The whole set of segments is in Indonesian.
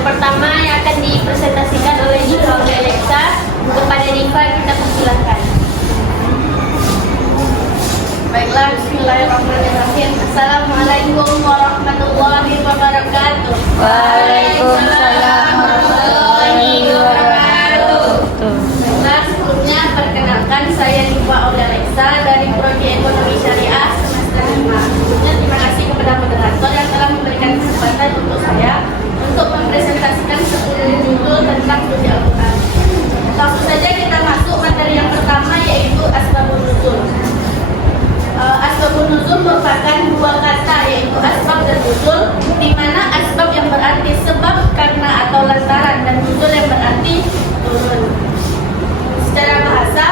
Yang pertama yang akan dipresentasikan oleh Diva Alexa. Kepada Diva kita persilakan. Baiklah, bismillahirrahmanirrahim. Assalamualaikum warahmatullahi wabarakatuh. Waalaikumsalam warahmatullahi wabarakatuh. Baiklah, sebelumnya perkenalkan saya Diva Alexa dari Prodi Ekonomi Syariah semester 5. Sebelumnya terima kasih kepada moderator yang telah memberikan kesempatan untuk saya untuk mempresentasikan 10 judul tentang studi Al-Quran. Langsung saja kita masuk materi yang pertama, yaitu Asbabun Nuzul. Asbabun Nuzul merupakan dua kata, yaitu asbab dan nuzul, di mana asbab yang berarti sebab, karena atau lantaran, dan nuzul yang berarti turun. Secara bahasa,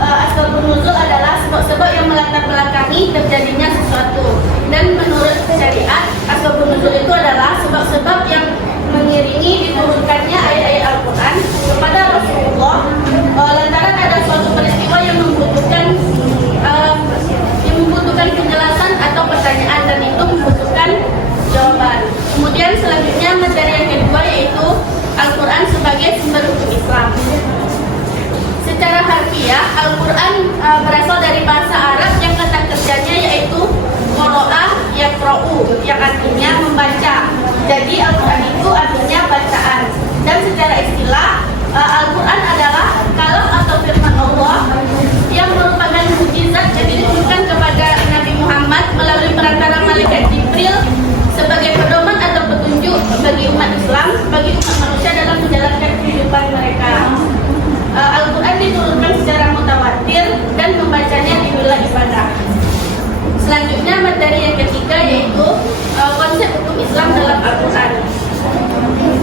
asbabun nuzul adalah sebab-sebab yang melatar belakangi terjadinya sesuatu. Dan menurut syariat, asbabun nuzul itu adalah sebab-sebab yang mengiringi diturunkannya ayat-ayat Al-Quran kepada Rasulullah lantaran ada suatu peristiwa yang membutuhkan penjelasan atau pertanyaan, dan itu membutuhkan jawaban. Kemudian selanjutnya materi yang kedua, yaitu Al-Quran sebagai sumber hukum Islam. Secara harfiah, Al-Quran berasal dari bahasa Arab yang kata kerjanya yaitu qara'a yaqra'u, yang artinya membaca. Jadi Al-Quran itu artinya bacaan. Dan secara istilah, Al-Quran adalah kalam atau firman Allah yang merupakan mukjizat yang diturunkan kepada Nabi Muhammad melalui perantara malaikat Jibril sebagai pedoman atau petunjuk bagi umat Islam, bagi umat manusia dalam menjalankan kehidupan mereka. Al-Quran diturunkan secara mutawatir dan membacanya di wilayah ibadah. Selanjutnya materi yang ketiga, yaitu konsep hukum Islam dalam Al-Quran.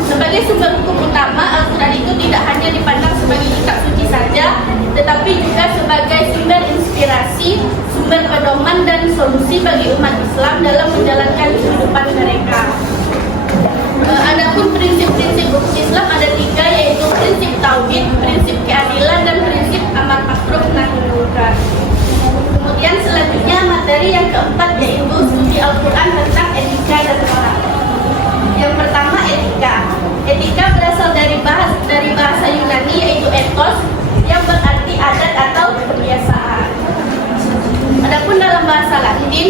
Sebagai sumber hukum utama, Al-Quran itu tidak hanya dipandang sebagai kitab suci saja, tetapi juga sebagai sumber inspirasi, sumber pedoman dan solusi bagi umat Islam dalam menjalankan kehidupan mereka. Adapun prinsip-prinsip hukum Islam ada 3, yaitu prinsip tauhid, prinsip keadilan, dan prinsip amar ma'ruf nahi munkar. Kemudian selanjutnya materi yang keempat, yaitu studi Al-Quran tentang etika dan moral. Yang pertama, etika. Etika berasal dari bahasa Yunani, yaitu ethos, yang berarti adat atau kebiasaan. Adapun dalam bahasa Latin,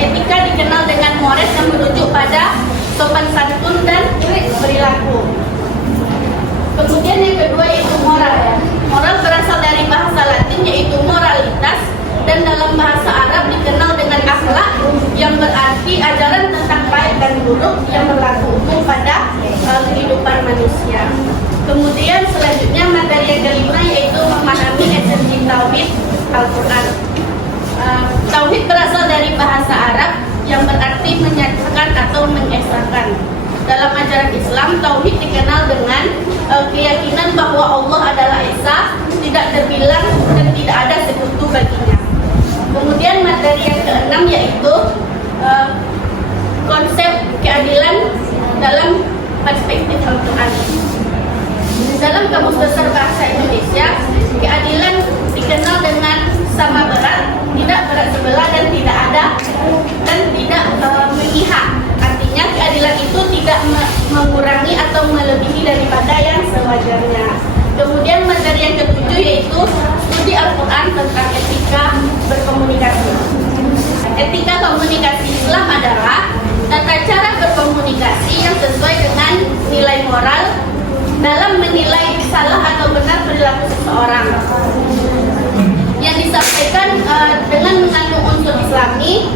etika dikenal dengan mores yang merujuk pada sopan santun dan perilaku. Kemudian yang kedua, yaitu moral. Moral berasal dari bahasa Latin, yaitu moralitas, dan dalam bahasa Arab dikenal dengan akhlak, yang berarti ajaran tentang baik dan buruk yang berlaku umum pada kehidupan manusia. Kemudian selanjutnya materi yang kelima, yaitu memahami esensi tauhid Al-Quran. Tauhid berasal dari bahasa Arab yang berarti menyatukan atau mengesahkan. Dalam ajaran Islam, tauhid dikenal dengan keyakinan bahwa Allah adalah esa, tidak terbilang dan tidak ada sekutu baginya. Kemudian materi yang keenam, yaitu konsep keadilan dalam perspektif Al-Quran. Dalam Kamus Besar Bahasa Indonesia, keadilan dikenal dengan sama berat, tidak berat sebelah, dan tidak ada dan tidak memihak. Artinya keadilan itu tidak mengurangi atau melebihi daripada yang sewajarnya. Kemudian materi yang ketujuh, yaitu studi Al-Quran tentang etika berkomunikasi. Etika komunikasi Islam adalah tata cara berkomunikasi yang sesuai dengan nilai moral dalam menilai salah atau benar perilaku seseorang, yang disampaikan dengan mengandung unsur Islami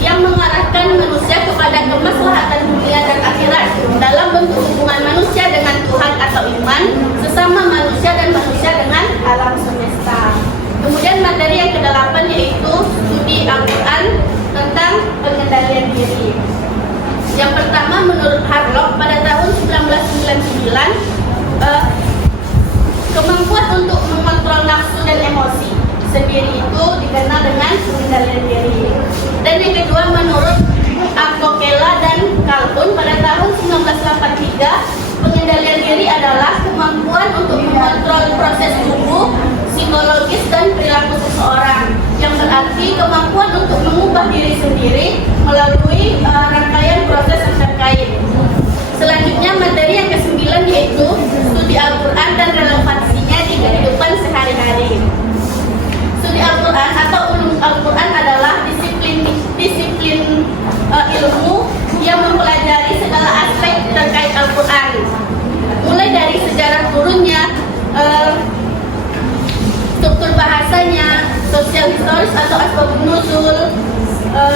yang mengarahkan manusia kepada kemaslahatan dunia dan akhirat dalam bentuk hubungan manusia dengan Tuhan atau iman, sesama manusia dan manusia dengan alam semesta. Kemudian materi yang ke-8, yaitu studi Al-Quran tentang pengendalian diri. Yang pertama, menurut Harlock pada tahun 1999, kemampuan untuk mengontrol nafsu dan emosi sendiri itu dikenal dengan pengendalian diri. Dan yang kedua, menurut Akokela dan Calhoun pada tahun 1983, pengendalian diri adalah kemampuan untuk mengontrol proses tubuh, psikologis, dan perilaku seseorang, yang berarti kemampuan untuk mengubah diri sendiri melalui rangkaian proses yang terkait. Selanjutnya materi yang ke-9 yaitu studi Al-Quran dan relevansinya di kehidupan sehari-hari. Studi Al-Quran atau ulum Al-Quran adalah disiplin ilmu yang mempelajari segala aspek terkait Al-Quran, mulai dari sejarah turunnya, struktur bahasanya, sosial historis atau asbabun nuzul,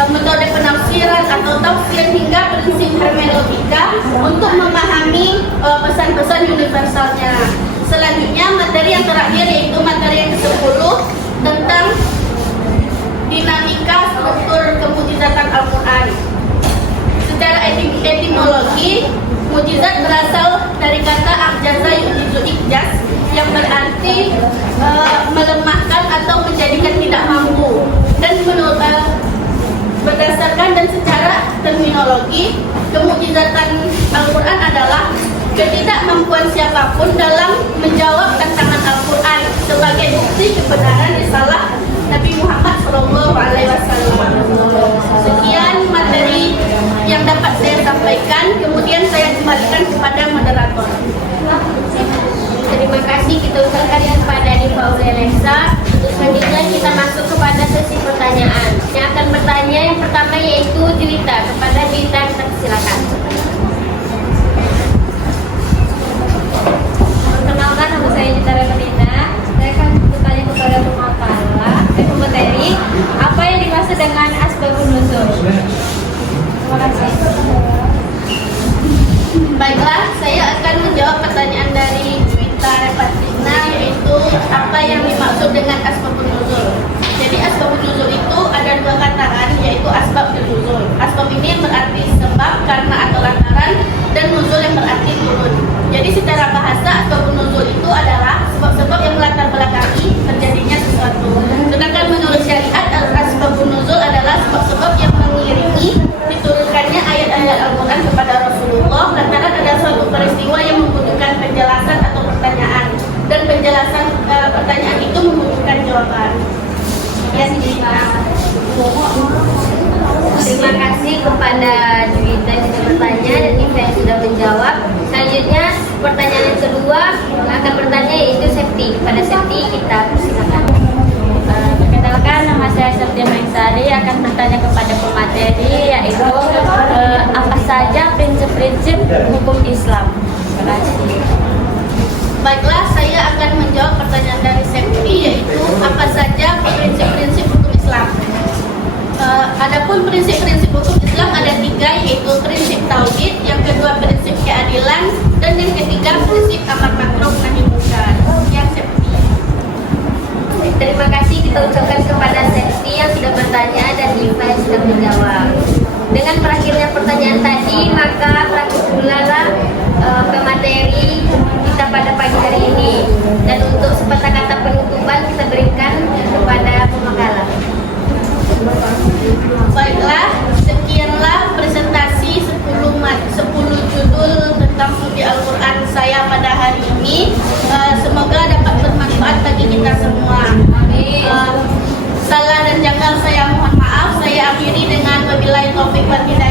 metode penafsiran atau tafsir hingga prinsip hermeneutika untuk memahami pesan-pesan universalnya. Selanjutnya materi yang terakhir yaitu materi yang ke-10 tentang dinamika struktur kemujizatan Al-Quran. Secara etimologi, mujizat berasal dari kata a'jaza yu'jizu ijaz yang berarti melemahkan atau menjadikan tidak mampu. Dan menurut berdasarkan dan secara terminologi, kemujizatan Al-Quran adalah ketidakmampuan siapapun dalam menjawab tantangan Al-Quran sebagai bukti kebenaran risalah Nabi Muhammad SAW. Sekian materi yang dapat saya sampaikan, kemudian saya kembalikan kepada moderator. Terima kasih kita ucapkan kepada Diva Aurelia. Selanjutnya kita masuk kepada sesi pertanyaan. Yang akan bertanya yang pertama yaitu Juwita. Kepada Juwita kita silakan. Perkenalkan, nama saya Juwita Remelina. Saya akan bertanya kepada pemateri apa yang dimaksud dengan asbabun nuzul. Terima kasih. Baiklah, saya akan menjawab pertanyaan dari Juwita Repatina, yaitu apa yang dimaksud dengan asbabun nuzul. Jadi asbabun nuzul itu ada dua kataan, yaitu asbab dan nuzul. Asbab ini berarti sebab, karena atau lantaran, dan nuzul yang berarti turun. Jadi secara bahasa asbabun nuzul itu adalah sebab-sebab yang melatar belakangi terjadinya sesuatu. Sedangkan menurut syariat, asbabun nuzul adalah sebab-sebab yang mengiringi diturunkannya ayat-ayat Al-Quran kepada Rasulullah lantaran ada suatu peristiwa yang membutuhkan penjelasan atau pertanyaan, dan penjelasan pertanyaan itu membutuhkan jawaban. Ya, Terima kasih kepada Juwita yang sudah bertanya dan Diva yang sudah menjawab. Selanjutnya pertanyaan yang kedua akan bertanya yaitu Septi. Kepada Septi kita persilakan. Perkenalkan, nama saya Septia Maisari, akan bertanya kepada pemateri yaitu apa saja prinsip-prinsip hukum Islam. Terima kasih. Baiklah, saya akan menjawab pertanyaan dari Septi, yaitu apa saja prinsip-prinsip hukum Islam. Adapun prinsip-prinsip hukum Islam ada 3, yaitu prinsip tauhid, yang kedua prinsip keadilan, dan yang ketiga prinsip amar ma'ruf nahi munkar. Yang Septi. Terima kasih kita ucapkan kepada Septi yang sudah bertanya dan Diva yang sudah menjawab. Dengan berakhirnya pertanyaan tadi, maka berakhir pula pemateri kita pada pagi hari ini. Dan untuk sepatah kata penutupan kita berikan kepada pemakalah. Baiklah, sekianlah presentasi 10 judul tentang studi Al-Quran saya pada hari ini. Semoga dapat bermanfaat bagi kita semua. Salah dan janggal saya mohon maaf. Saya akhiri dengan wabillahi taufiq wal hidayah.